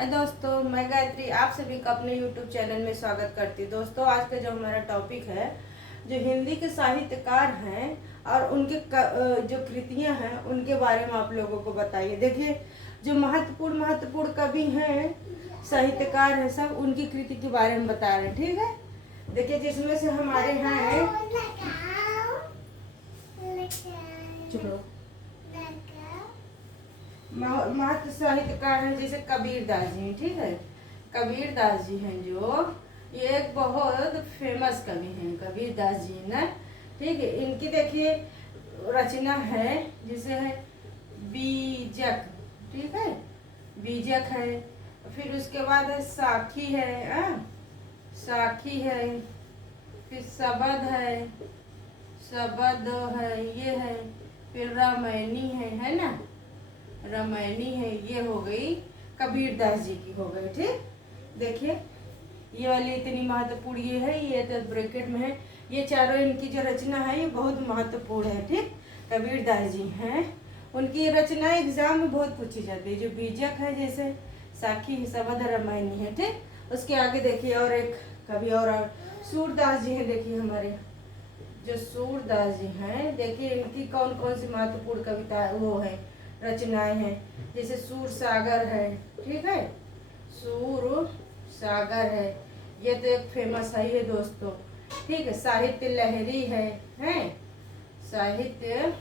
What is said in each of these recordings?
हाय दोस्तों, मैं गायत्री आप सभी का अपने YouTube चैनल में स्वागत करती हूँ। दोस्तों, आज का जो हमारा टॉपिक है, जो हिंदी के साहित्यकार हैं और उनके जो कृतियाँ हैं उनके बारे में आप लोगों को बताइए। देखिए, जो महत्वपूर्ण कवि हैं, साहित्यकार हैं, सब उनकी कृति के बारे में बता रहे हैं। ठीक है, देखिए जिसमें से हमारे हैं महत्व साहित्यकार हैं, जैसे कबीर दास जी। ठीक है, कबीर दास जी हैं जो ये एक बहुत फेमस कवि हैं, कबीर दास जी ना। ठीक है, इनकी देखिए रचना है जिसे है बीजक। ठीक है, बीजक है। फिर उसके बाद है साखी है, साखी है। फिर शबद है, ये है। फिर रामायणी है ना, रामायणी है। ये हो गई कबीर दास जी की हो गई। ठीक, देखिए ये वाली इतनी महत्वपूर्ण ये है, ये तो ब्रैकेट में है। ये चारों इनकी जो रचना है ये बहुत महत्वपूर्ण है। ठीक, कबीर दास जी हैं, उनकी रचना एग्जाम में बहुत पूछी जाती है। जो बीजक है, जैसे साखी है, शबद, रामायणी है। ठीक, उसके आगे देखिए और एक कवि और सूरदास जी हैं। देखिए हमारे जो सूरदास जी हैं, देखिए इनकी कौन कौन सी महत्वपूर्ण कविता वो है, रचनाएं हैं। जैसे सूर सागर है। ठीक है, सूर सागर है, ये तो एक फेमस है ये दोस्तों। ठीक है, साहित्य लहरी है, हैं, साहित्य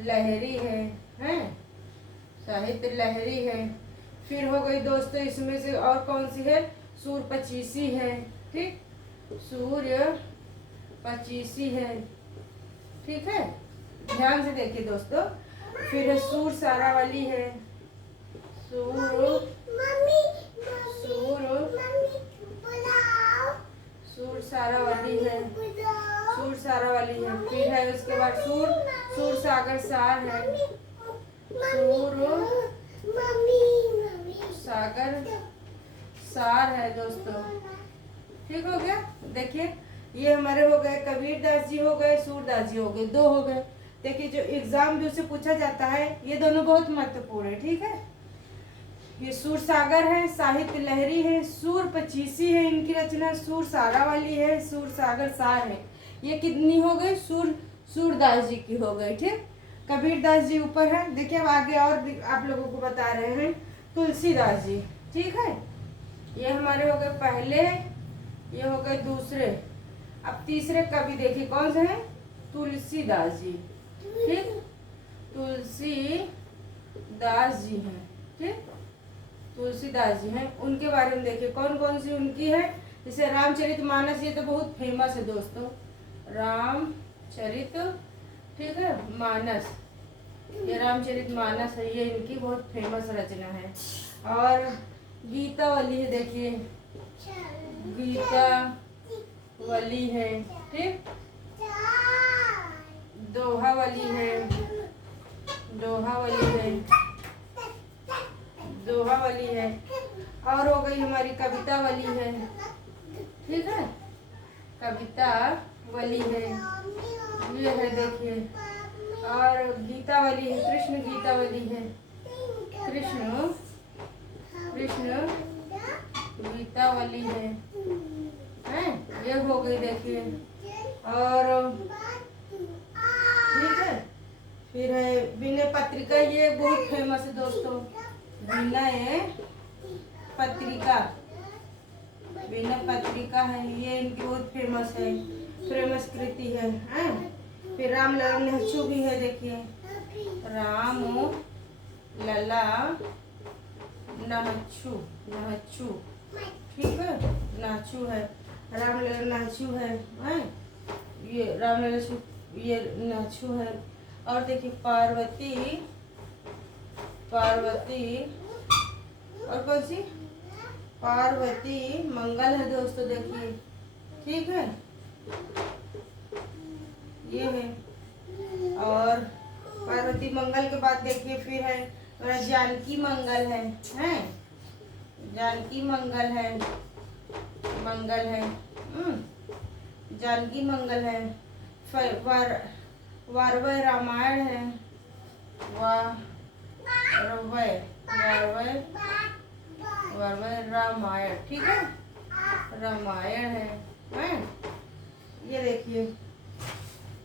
लहरी है, साहित्य लहरी है। फिर हो गई दोस्तों इसमें से और कौन सी है, सूर पचीसी है। ठीक, सूर्य पचीसी है। ठीक है, ध्यान से देखिए दोस्तों। फिर सूर सारावली है, सूर सारावली है, सूर सारावली है। फिर है उसके बाद सूर सागर सार है, सूर सागर सार है दोस्तों। ठीक हो गया। देखिए ये हमारे हो गए कबीर दास जी, हो गए सूरदास जी, हो गए, दो हो गए। देखिए जो एग्जाम जो से पूछा जाता है ये दोनों बहुत महत्वपूर्ण है। ठीक है, ये सूर सागर है, साहित्य लहरी है, सूर पचीसी है, इनकी रचना सूर सारा वाली है, सूर सागर सार है। ये कितनी हो गई, सूरदास जी की हो गई। ठीक, कबीर दास जी ऊपर है। देखिए अब आगे और आप लोगों को बता रहे हैं तुलसीदास जी। ठीक है, ये हमारे हो गए पहले, ये हो गए दूसरे। अब तीसरे कवि देखिए कौन से हैं, तुलसीदास जी। ठीक, तुलसीदास जी हैं। ठीक, तुलसीदास जी हैं, उनके बारे में देखिए कौन कौन सी उनकी है। जैसे रामचरितमानस, ये तो बहुत फेमस है दोस्तों, रामचरित, ठीक है, मानस, ये रामचरितमानस है, ये इनकी बहुत फेमस रचना है। और गीतावली है, देखिए गीतावली है। ठीक, दोहावली है, दोहावली है, दोहावली है। और हो गई हमारी कवितावली है। ठीक है, कवितावली है, ये है देखिए। और गीतावली है, कृष्ण गीतावली है, कृष्ण गीतावली है, ये हो गई देखिए। और ठीक है, फिर है विनय पत्रिका, ये बहुत फेमस है दोस्तों, विनय पत्रिका, विनय पत्रिका है, ये इनकी बहुत फेमस है, फेमस कृति है। फिर राम लला नहचू भी है, देखिए राम लला नहचू, ठीक है, नाचू है, राम लला नाचू है, ये राम लला, ये नाचू है। और देखिए पार्वती और कौन सी, पार्वती मंगल है दोस्तों, देखिए। ठीक है, ये है। और पार्वती मंगल के बाद देखिए फिर है जानकी मंगल है, जानकी मंगल है, जानकी मंगल है। वारवय रामायण है, वारवय वर्वर रामायण, ठीक है, रामायण है। ये देखिए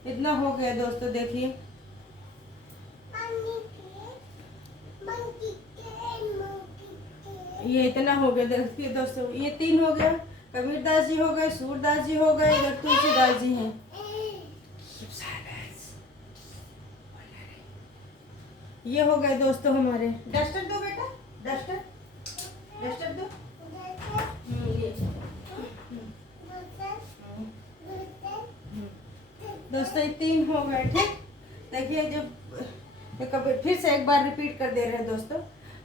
इतना हो गया दोस्तों। देखिए ये इतना हो गया। देखिए दोस्तों ये 3 हो गया, कबीरदास जी हो गए, सूरदास जी हो गए, इधर तुलसीदास जी हैं। ये हो गए दोस्तों हमारे। डस्टर दो बेटा, डस्टर डस्टर दो। ये दोस्तों ये 3 हो गए, ठीक। देखिए जब कबीर, फिर से एक बार रिपीट कर दे रहे हैं दोस्तों।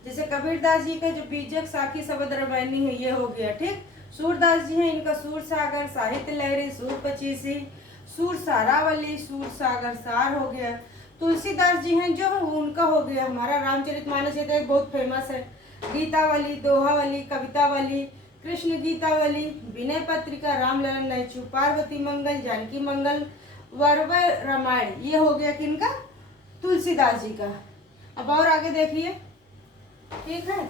जैसे कबीरदास जी का जो बीजक साखी शब्द रामायणी है ये हो गया, ठीक। सूरदास जी हैं, इनका सूर सागर, साहित्य लहरी, सूर पचीसी, सूर सारावली, सूर सागर सार हो गया। तुलसीदास जी हैं जो उनका हो गया हमारा रामचरितमानस, ये तो एक बहुत फेमस है। गीतावली, दोहावली, कवितावली, कृष्ण गीतावली, विनय पत्रिका, रामललन नैचु, पार्वती मंगल, जानकी मंगल, वर्वर रामायण, ये हो गया किनका? तुलसीदास जी का। अब और आगे देखिए, ठीक है।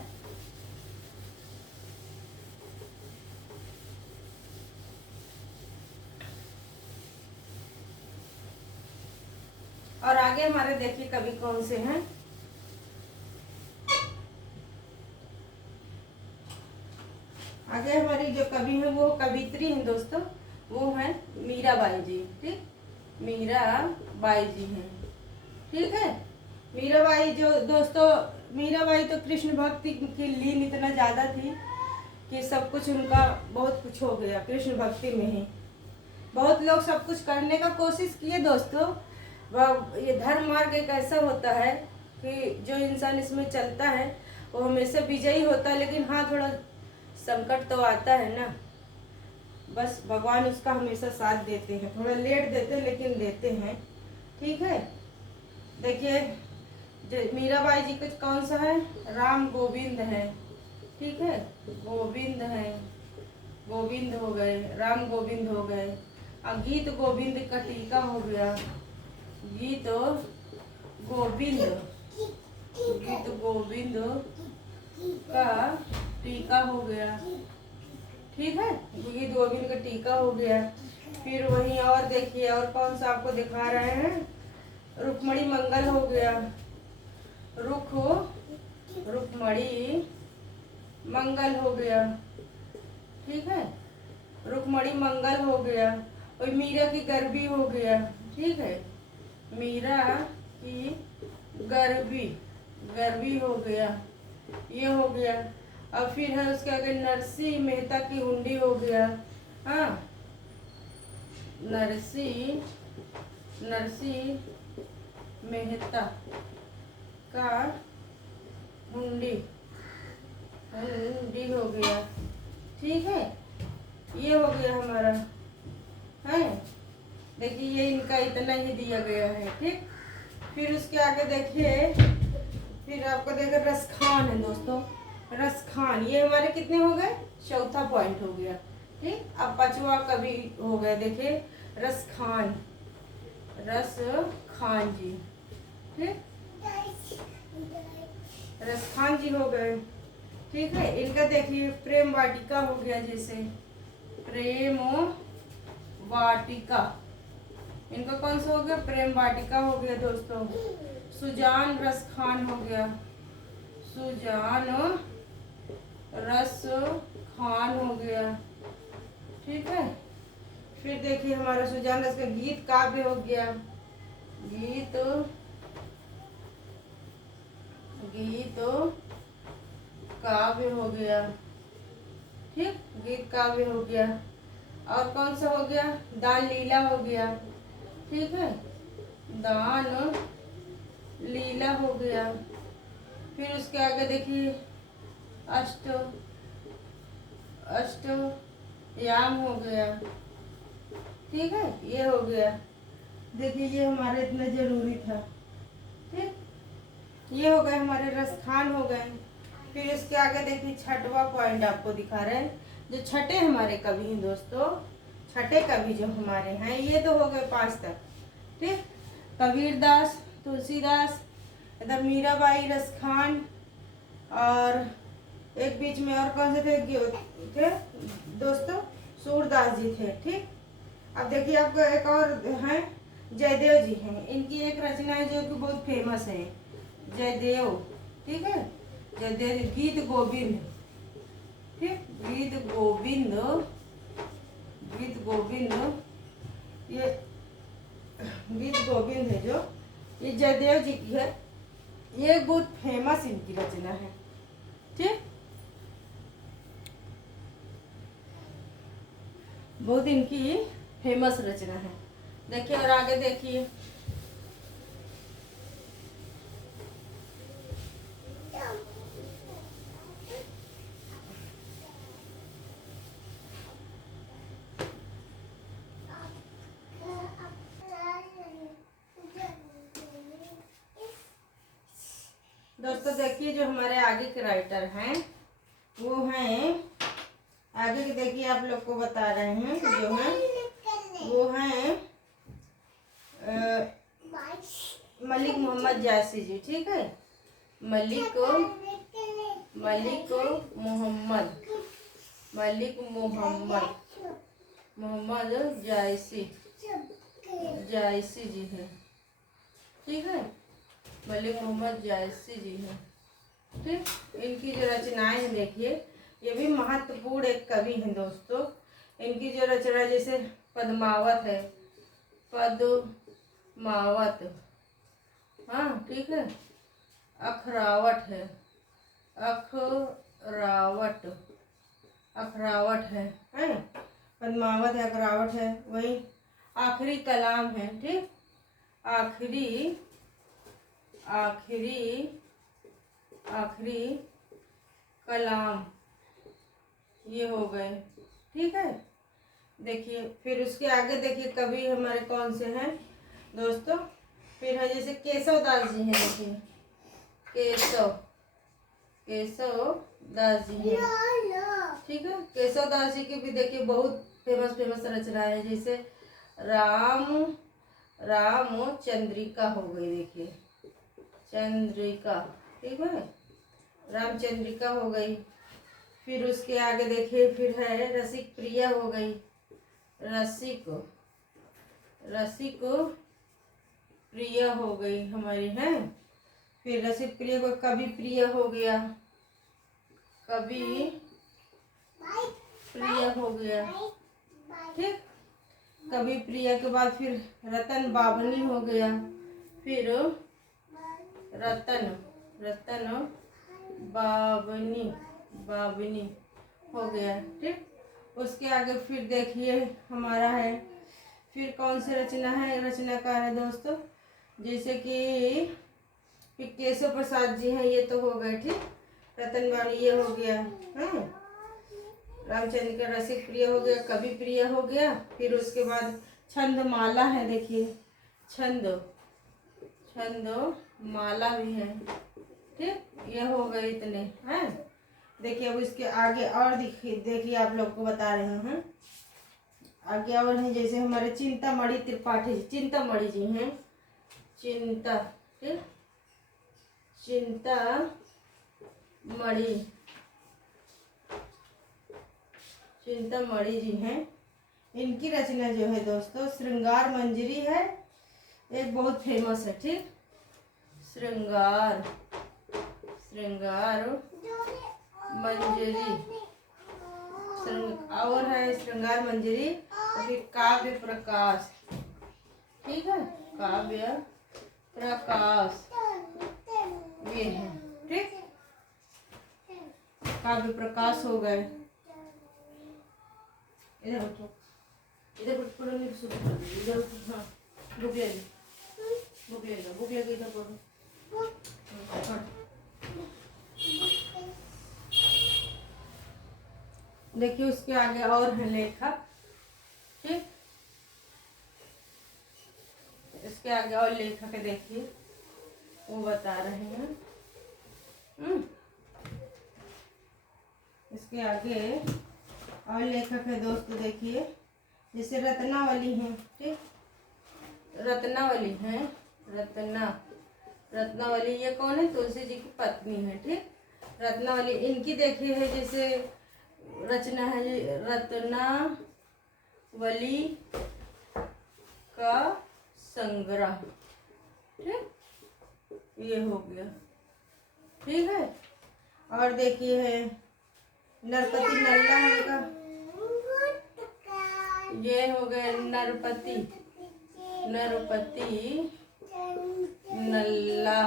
और आगे हमारे देखिए कवि कौन से हैं। आगे हमारी जो कवि है वो कवित्री हैं दोस्तों, वो है मीराबाई जी, ठीक। मीराबाई जी हैं, ठीक है। मीराबाई जो दोस्तों, मीराबाई तो कृष्ण भक्ति की लीन इतना ज़्यादा थी कि सब कुछ उनका बहुत कुछ हो गया कृष्ण भक्ति में ही। बहुत लोग सब कुछ करने का कोशिश किए दोस्तों। वह ये धर्म मार्ग एक ऐसा होता है कि जो इंसान इसमें चलता है वो हमेशा विजयी होता है, लेकिन हाँ थोड़ा संकट तो आता है ना। बस भगवान उसका हमेशा साथ देते हैं, थोड़ा लेट देते हैं लेकिन देते हैं, ठीक है। देखिए मीराबाई जी कुछ कौन सा है? राम गोविंद है, ठीक है। गोविंद है, गोविंद हो गए, राम गोविंद हो गए। गीत गोविंद का टीका हो गया, गीत गोविंद, गीत गोविंद का टीका हो गया, ठीक है। गीत गोविंद का टीका हो गया। फिर वहीं और देखिए और कौन सा आपको दिखा रहे हैं, रुक्मणी मंगल हो गया, रुक्मणी मंगल हो गया, ठीक है। रुक्मणी मंगल हो गया। और मीरा की गर्भी हो गया, ठीक है। मीरा की गर्भी हो गया, ये हो गया। अब फिर है उसके आगे नरसिंह मेहता की हुंडी हो गया, हाँ। नरसिंह मेहता का हुंडी हो गया, ठीक है। ये हो गया हमारा है। देखिए ये इनका इतना ही दिया गया है, ठीक। फिर उसके आगे देखिए, फिर आपको देखिए रसखान है दोस्तों। रसखान ये हमारे कितने हो गए? चौथा पॉइंट हो गया, ठीक। अब 5वां कवि हो गए, देखिए रसखान जी, ठीक। रसखान जी हो गए, ठीक है। इनका देखिए प्रेम वाटिका हो गया, जैसे प्रेम वाटिका, इनका कौन सा हो गया? प्रेम वाटिका हो गया दोस्तों। सुजान रसखान हो गया, सुजान रसखान हो गया, ठीक है। फिर देखिए हमारा सुजान रस का गीत काव्य हो गया, गीत काव्य हो गया, ठीक। गीत काव्य हो गया। और कौन सा हो गया? दान लीला हो गया, ठीक है। दान लीला हो गया। फिर उसके आगे देखिए अष्टयाम हो गया, ठीक है। ये हो गया। देखिए ये हमारे इतना जरूरी था, ठीक। ये हो गए हमारे रसखान हो गए। फिर इसके आगे देखिए 6वां पॉइंट आपको दिखा रहे हैं। जो छठे हमारे कवि हैं दोस्तों, छठे कवि जो हमारे हैं, ये तो हो गए 5 तक, ठीक। कबीरदास, तुलसीदास, इधर मीराबाई, रसखान, और एक बीच में और कौन से थे दोस्तों, सूरदास जी थे। ठीक, अब देखिए आपको एक और हैं, जयदेव जी हैं। इनकी एक रचना है जो कि बहुत फेमस है, जयदेव। ठीक है, जयदेव गीत गोविंद। ठीक, गीत गोविंद, गीत गोविंद, ये गीत गोविंद है जो, ये जयदेव जी की है। ये बहुत फेमस इनकी रचना है। ठीक, बहुत इनकी फेमस रचना है। देखिए और आगे देखिए, दोस्तों देखिए जो हमारे आगे के राइटर हैं वो हैं, आगे के देखिए आप लोग को बता रहे हैं जो हैं वो हैं मलिक मोहम्मद जायसी जी। ठीक है, मलिक मोहम्मद जायसी जी हैं। ठीक है, मलिक मोहम्मद जायसी जी हैं। ठीक, इनकी जो रचनाएं हैं देखिए, ये भी महत्वपूर्ण एक कवि हैं दोस्तों। इनकी जो रचना जैसे पद्मावत है, पद्मावत, हाँ ठीक है, अखरावट है, अखरावट है, पद्मावत है, अखरावट है। वही आखिरी कलाम है। ठीक, आखिरी कलाम ये हो गए। ठीक है, देखिए फिर उसके आगे देखिए कवि हमारे कौन से हैं दोस्तों, फिर है जैसे केशव दास जी हैं। देखिए केशव दास जी हैं। ठीक है, केशव दास जी की भी देखिए बहुत फेमस रचना है, जैसे राम चंद्रिका हो गई। देखिए चंद्रिका, ठीक है, रामचंद्रिका हो गई। फिर उसके आगे देखिए फिर है रसिक प्रिया हो गई, रसिक प्रिया हो गई हमारी है। फिर रसिक प्रिया को कवि प्रिय हो गया, कवि प्रिय हो गया। ठीक, कवि प्रिय के बाद फिर रतन बावनी हो गया, फिर रतन बावनी हो गया। ठीक, उसके आगे फिर देखिए हमारा है, फिर कौन सी रचना है, रचनाकार है दोस्तों, जैसे कि केशव प्रसाद जी हैं, ये तो हो गए। ठीक, रतन बावनी ये हो गया है, रामचंद्र का रसिक प्रिय हो गया, कवि प्रिय हो गया। फिर उसके बाद छंदमाला है। देखिए छंदमाला भी है। ठीक, ये हो गए इतने हैं। देखिए अब इसके आगे और देखिए आप लोग को बता रहे हैं आगे और हैं, जैसे हमारे चिंतामणि त्रिपाठी जी, चिंतामणि जी हैं, चिंतामणि जी हैं। इनकी रचना जो है दोस्तों श्रृंगार मंजरी है, एक बहुत फेमस है। ठीक, श्रृंगार मंजरी, और है श्रृंगार मंजरी, और फिर काव्य प्रकाश। ठीक है, काव्य प्रकाश ये है। ठीक, काव्य प्रकाश हो गए। इधर उठो, इधर पढ़ो, इधर हाँ, बुक ले लो इधर पढ़ो। देखिए उसके आगे और है लेखक। ठीक, इसके आगे और लेखक है, देखिए वो बता रहे हैं। इसके आगे और लेखक है दोस्तों, देखिए जैसे रत्नावली हैं। ठीक, रत्नावली है, रत्नावली ये कौन है, तुलसी जी की पत्नी है। ठीक, रत्नावली इनकी देखिए है, जैसे रचना है ये रत्नावली का संग्रह। ठीक, ये हो गया। ठीक है, और देखिए है नरपति नल्ला है का, ये हो गए नरपति नल्ला।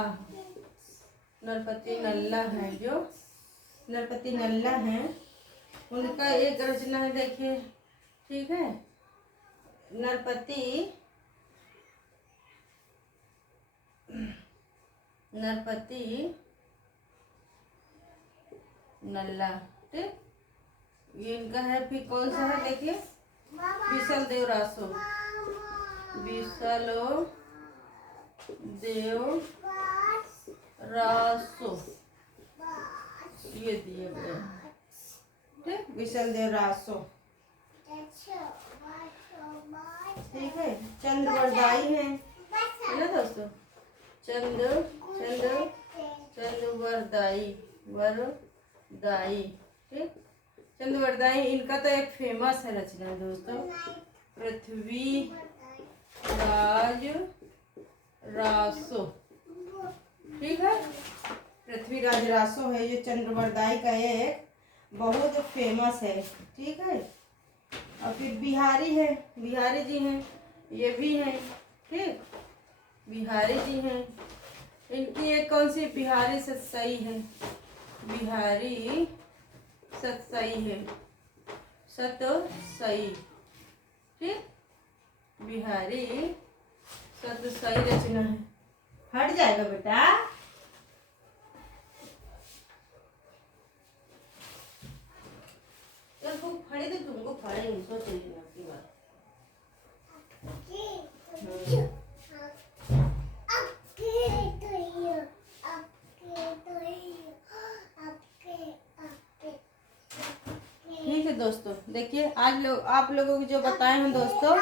नरपति नल्ला है, जो नरपति नल्ला है उनका एक रचना है, देखिए। ठीक है, नरपति नल्ला। ठीक, ये इनका है। फिर कौन सा है, देखिए विसल देव रासो। विसल देव रासो ये दिए गए। ठीक, विसल देव रासो। ठीक है, चंद्रवरदाई है ना दोस्तों, चंद्रवरदाई वरदाई। ठीक, चंद्रवरदाई इनका तो एक फेमस है रचना दोस्तों, पृथ्वीराज रासो। ठीक है, पृथ्वीराज रासो है, ये चंद्रवरदाई का एक बहुत फेमस है। ठीक है, और फिर बिहारी है, बिहारी जी हैं, ये भी हैं। ठीक, बिहारी जी हैं, इनकी एक कौन सी बिहारी सतसई है, बिहारी सतसई है, सतसई। ठीक, बिहारी सतसई रचना है। हट जाएगा बेटा, फड़े तो तुमको फड़ेंगे, सोचेंगे आपकी बात। ठीक है दोस्तों, देखिए आज आप लोगों को जो बताए हैं दोस्तों,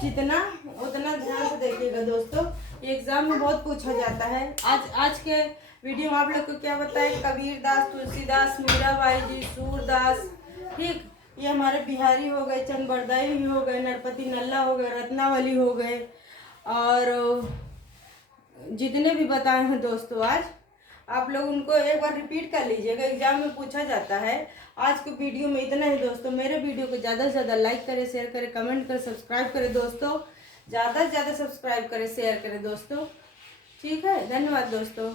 जितना उतना ध्यान से देखिएगा दोस्तों, एग्जाम में बहुत पूछा जाता है। आज के वीडियो में आप लोग को क्या बताएं, कबीरदास, तुलसीदास, मीराबाई जी, सूरदास। ठीक, ये हमारे बिहारी हो गए, चंद्रवरदाई हो गए, नरपति नल्ला हो गए, रत्नावली हो गए, और जितने भी बताए हैं दोस्तों आज, आप लोग उनको एक बार रिपीट कर लीजिएगा, एग्जाम में पूछा जाता है। आज के वीडियो में इतना ही दोस्तों। मेरे वीडियो को ज़्यादा से ज़्यादा लाइक करें, शेयर करें, कमेंट करें, सब्सक्राइब करें दोस्तों। ज़्यादा से ज़्यादा सब्सक्राइब करें, शेयर करें दोस्तों। ठीक है, धन्यवाद दोस्तों।